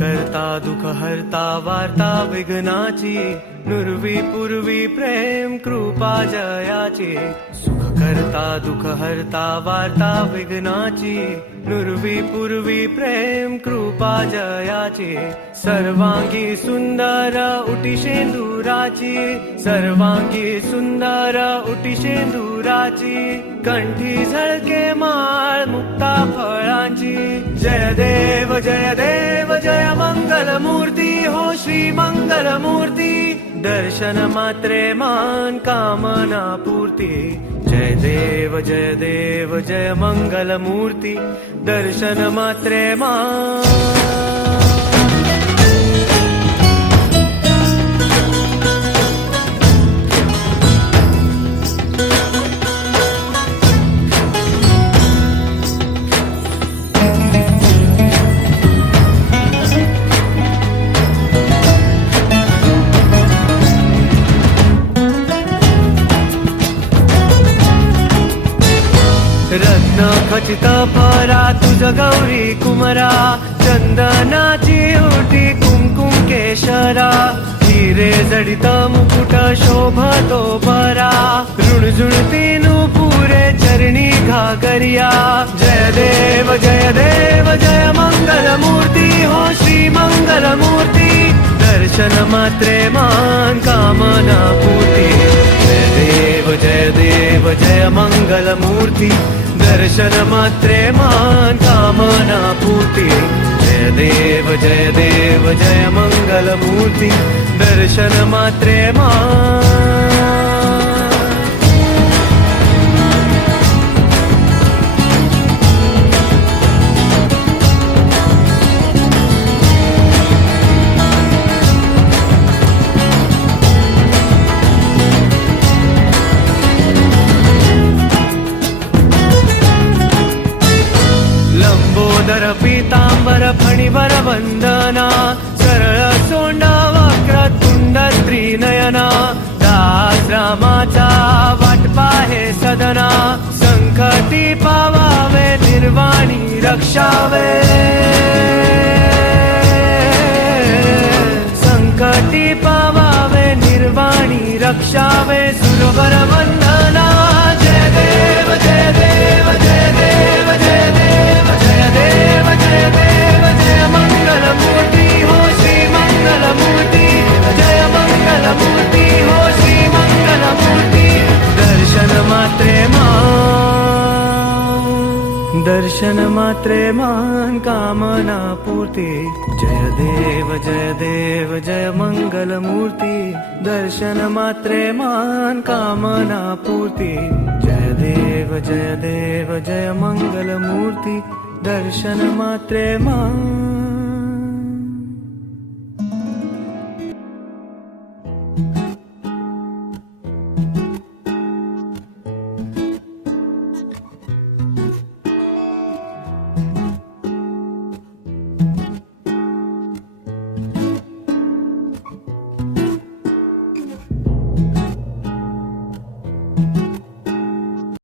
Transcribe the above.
करता दुःख हरता वार्ता विघ्नाची नुरवी पूर्वी प्रेम कृपा जयाची सुख करता दुःख हरता वार्ता विघ्नाची नुरवी पूर्वी प्रेम कृपा जयाची सर्वांगी सुंदर उटी शेंदुराची सर्वांगी सुंदर उटी शेंदुराची कंठी झळके माळ मुक्ता फळांची जय देव जय मंगल मूर्ती हो श्री मंगल मूर्ती दर्शन मात्रे मान कामना पूर्ती जय देव जय मंगल मूर्ती दर्शन मात्रे मान रत्न खचित परा तुझ गौरी कुमरा चंदनाची उटी कुंकुम केशरा हिरे जडित मुकुट शोभतो बरा ऋणझुणती नुपुरे चरणी घागरिया जय देव जय मंगल मूर्ती हो श्री मंगल मूर्ती दर्शन मात्रे मान कामना पूर्ती जय देव जय मंगल मूर्ती दर्शन मात्रे मान कामना पूर्ती जय देव जय मंगल मूर्ती दर्शन मात्रे मान लंबोदर पीतांबर फणीवर वंदना सरळ सोंड वक्र तुंड त्रिनयना दास रामाचा वाटपा हे सदना संकटी पावावे निर्वाणी रक्षावे संकटी पावावे निर्वाणी रक्षावे सुरवर वंदना जय देव जय देव जय देव जय देव जय देव जय मंगल मूर्ती हो श्री मंगल मूर्ती जय मंगल मूर्ती हो श्री मंगल मूर्ती दर्शन मात्रे मान कामना पूर्ती जय देव जय मंगल मूर्ती दर्शन मात्रे मान कामना पूर्ती जय देव जय मंगल मूर्ती दर्शन मात्रे मान